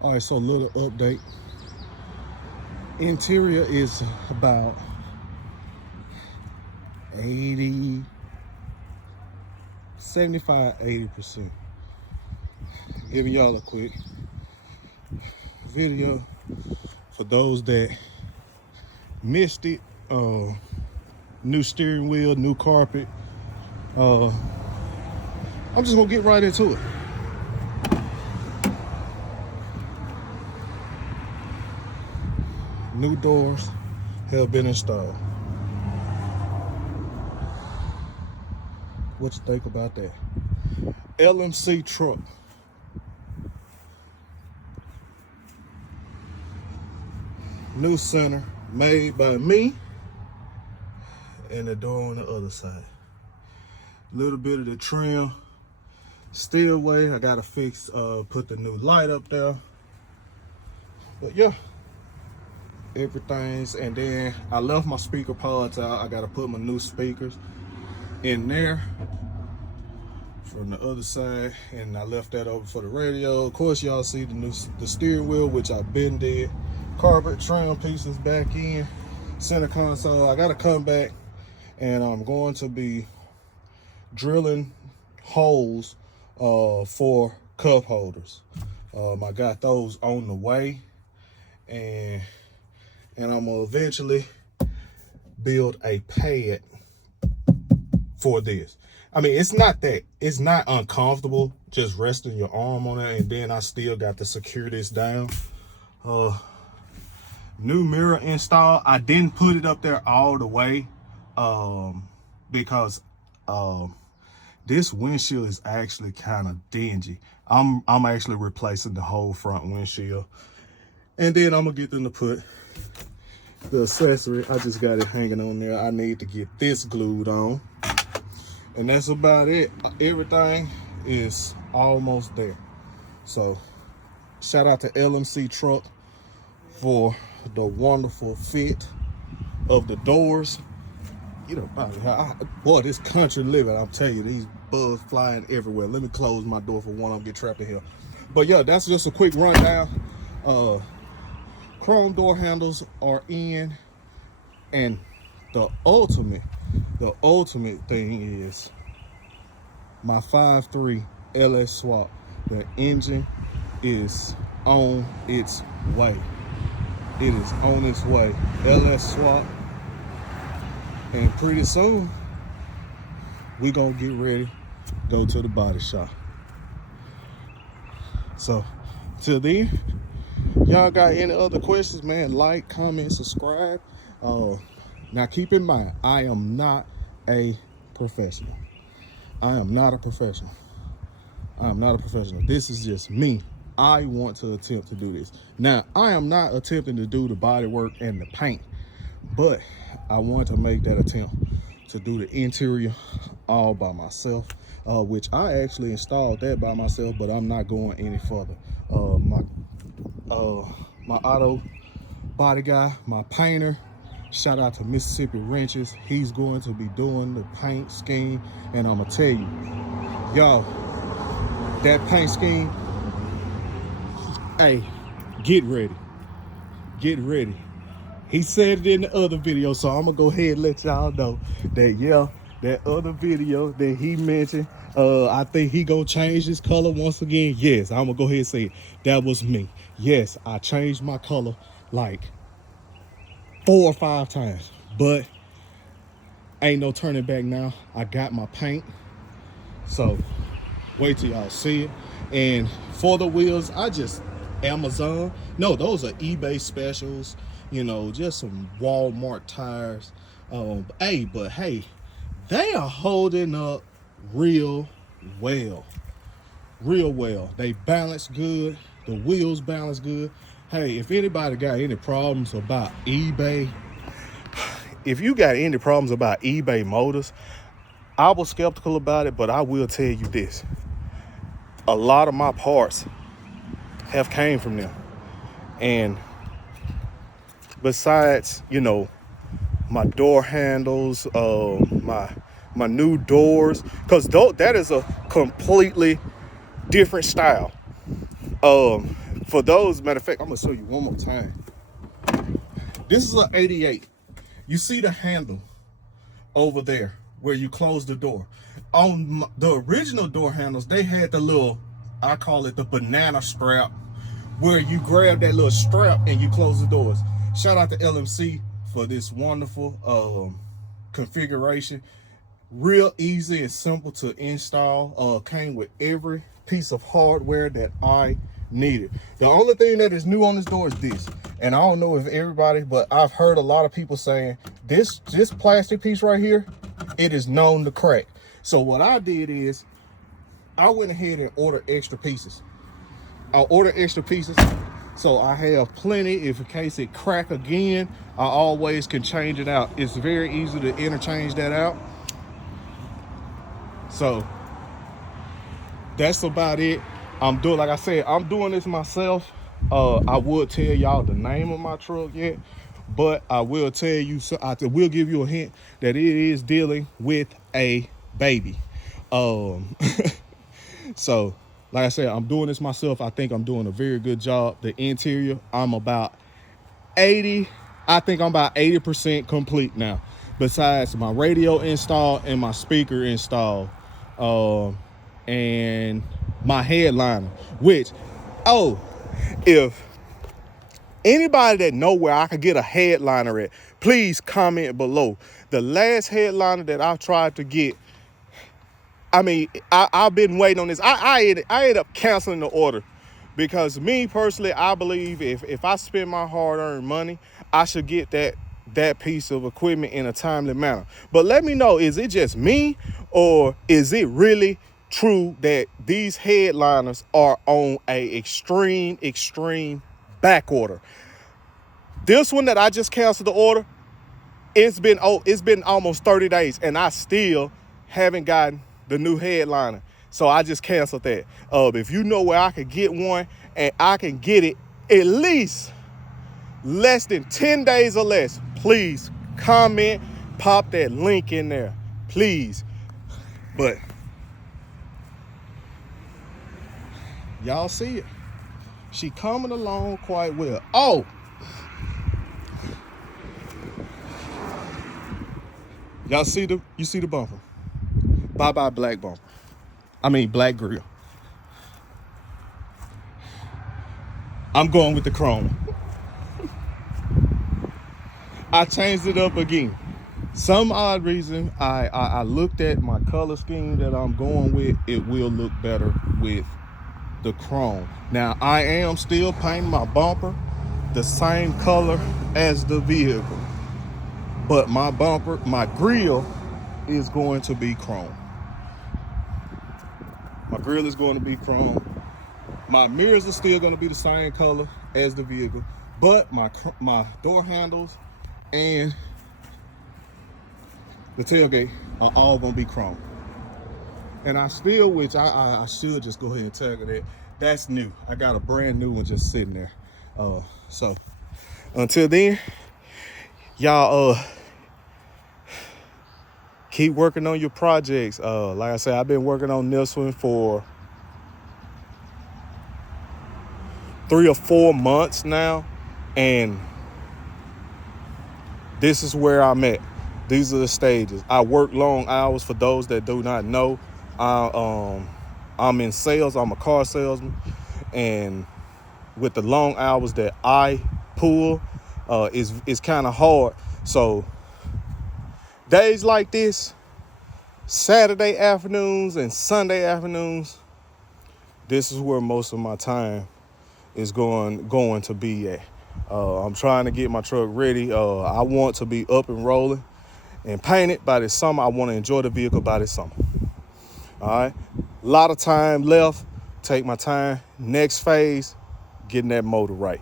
All right, so a little update. Interior is about 80, 75, 80%. Giving y'all a quick video for those that missed it. New steering wheel, new carpet. I'm just gonna get right into it. New doors have been installed. What you think about that? LMC Truck. New center made by me, and the door on the other side. A little bit of the trim still away. I gotta fix, put the new light up there. But yeah, everything's, and then I left my speaker pods out. I gotta put my new speakers in there from the other side, and I left that over for the radio. Of course, y'all see the steering wheel, which I've been did. Carpet trim pieces back in, center console. I gotta come back, and I'm going to be drilling holes for cup holders. I got those on the way, and I'm gonna eventually build a pad for this. I mean, it's not uncomfortable just resting your arm on it, and then I still got to secure this down. New mirror install. I didn't put it up there all the way because this windshield is actually kind of dingy. I'm actually replacing the whole front windshield, and then I'm gonna get them to put the accessory. I just got it hanging on there. I need to get this glued on, and that's about it. Everything is almost there. So shout out to LMC Truck for the wonderful fit of the doors. You know, boy, this country living, I'm telling you, these bugs flying everywhere. Let me close my door for one. I'm get trapped in here. But yeah, that's just a quick rundown. Chrome door handles are in, and the ultimate thing is my 5.3 LS swap. The engine is on its way. It is on its way. LS swap. And pretty soon, we gonna get ready, go to the body shop. So, till then, y'all got any other questions, man, like, comment, subscribe. Now keep in mind, I am not a professional. I am not a professional. This is just me. I want to attempt to do this. Now, I am not attempting to do the body work and the paint, but I want to make that attempt to do the interior all by myself, which I actually installed that by myself, but I'm not going any further. My auto body guy, my painter, shout out to Mississippi Wrenches. He's going to be doing the paint scheme, and I'm gonna tell you, y'all, that paint scheme, hey, get ready. He said it in the other video, so I'm gonna go ahead and let y'all know that, yeah, that other video that he mentioned, I think he gonna change his color once again. Yes, I'm gonna go ahead and say it. That was me. Yes, I changed my color like 4 or 5 times, but ain't no turning back now. I got my paint, so wait till y'all see it. And for the wheels, I just Amazon. No, those are eBay specials. You know, just some Walmart tires. But hey, they are holding up real well. They balance good. The wheels balance good. Hey, if anybody got any problems about eBay, if you got any problems about eBay motors, I was skeptical about it, but I will tell you this. A lot of my parts have came from them. And besides, you know, my door handles, my new doors, because that is a completely different style. For those, matter of fact, I'm gonna show you one more time. This is an 88. You see the handle over there where you close the door. On the original door handles, they had the little, I call it the banana strap, where you grab that little strap and you close the doors. Shout out to LMC for this wonderful configuration. Real easy and simple to install. Came with every piece of hardware that I needed. The only thing that is new on this door is this. And I don't know if everybody, but I've heard a lot of people saying this plastic piece right here, it is known to crack. So what I did is I went ahead and ordered extra pieces. I ordered extra pieces, so I have plenty. If in case it crack again, I always can change it out. It's very easy to interchange that out. So that's about it. I'm doing, like I said, I'm doing this myself. I would tell y'all the name of my truck yet, but I will tell you, so I will give you a hint that it is dealing with a baby. So like I said, I'm doing this myself. I think I'm doing a very good job. The interior, I'm about 80, I think I'm about 80% complete now. Besides my radio install and my speaker install, and my headliner, which, if anybody that know where I could get a headliner at, please comment below. The last headliner that I tried to get, I mean, I've been waiting on this. I ended up canceling the order because me personally, I believe if I spend my hard-earned money, I should get that piece of equipment in a timely manner. But let me know, is it just me, or is it really true that these headliners are on a extreme back order? This one that I just canceled the order, it's been almost 30 days and I still haven't gotten the new headliner. So I just canceled that. If you know where I could get one and I can get it at least less than 10 days or less, please comment, pop that link in there, please. But y'all see it, she coming along quite well. Oh, y'all see the bumper. Bye black bumper, I mean black grill. I'm going with the chrome. I changed it up again. Some odd reason, I looked at my color scheme that I'm going with. It will look better with the chrome. Now, I am still painting my bumper the same color as the vehicle, but my grill is going to be chrome. My grill is going to be chrome. My mirrors are still going to be the same color as the vehicle, but my door handles and the tailgate are all gonna be chrome. And I still, which I should just go ahead and tell you that that's new. I got a brand new one just sitting there. So until then, y'all keep working on your projects. Like I said, I've been working on this one for 3 or 4 months now, and this is where I'm at. These are the stages. I work long hours. For those that do not know, I'm in sales. I'm a car salesman, and with the long hours that I pull, it's kind of hard. So days like this, Saturday afternoons and Sunday afternoons, this is where most of my time is going to be at. I'm trying to get my truck ready. I want to be up and rolling and painted by this summer. I want to enjoy the vehicle by this summer. All right. A lot of time left. Take my time. Next phase, getting that motor right.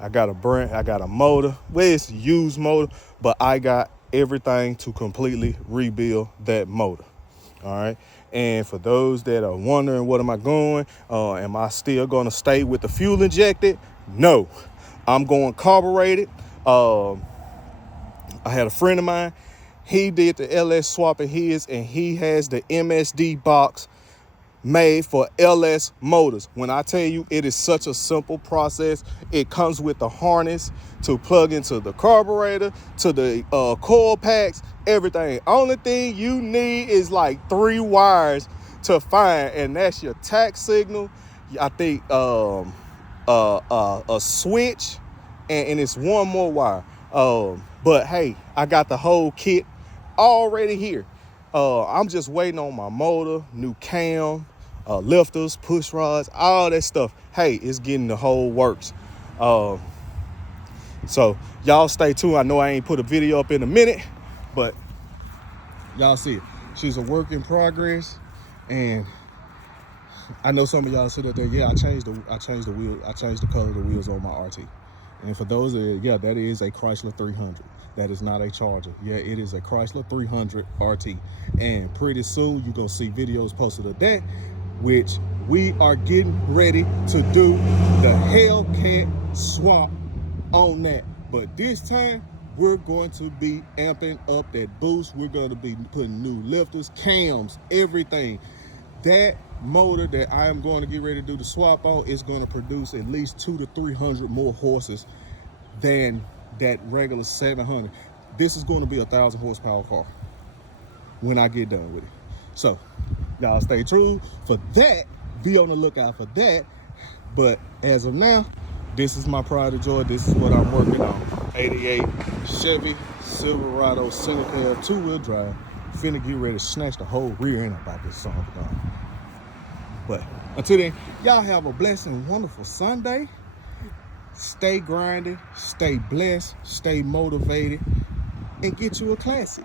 I got a motor. Well, it's a used motor, but I got everything to completely rebuild that motor. All right. And for those that are wondering, what am I going? Am I still going to stay with the fuel injected? No. I'm going carbureted. I had a friend of mine. He did the LS swap in his, and he has the MSD box made for LS motors. When I tell you it is such a simple process, it comes with the harness to plug into the carburetor, to the coil packs, everything. Only thing you need is like 3 wires to find, and that's your tax signal. I think a switch, and it's one more wire. But hey, I got the whole kit already here. I'm just waiting on my motor, new cam, lifters, push rods, all that stuff. Hey, it's getting the whole works. So y'all stay tuned. I know I ain't put a video up in a minute, but y'all see it. She's a work in progress, and I know some of y'all sit up there. Yeah, I changed the wheel. I changed the color of the wheels on my RT. And for those that is a Chrysler 300. That is not a Charger. Yeah, it is a Chrysler 300 RT. And pretty soon you're gonna see videos posted of that, which we are getting ready to do the Hellcat swap on that. But this time we're going to be amping up that boost. We're going to be putting new lifters, cams, everything. That motor that I am going to get ready to do the swap on is going to produce at least 200 to 300 more horses than that regular 700. This is going to be a 1,000 horsepower car when I get done with it. So y'all stay true for that. Be on the lookout for that. But as of now, this is my pride and joy. This is what I'm working on. 88 Chevy Silverado single cab 2-wheel drive. Finna get ready to snatch the whole rear end up out this song. But until then, y'all have a blessed and wonderful Sunday. Stay grinding, stay blessed, stay motivated, and get you a classic.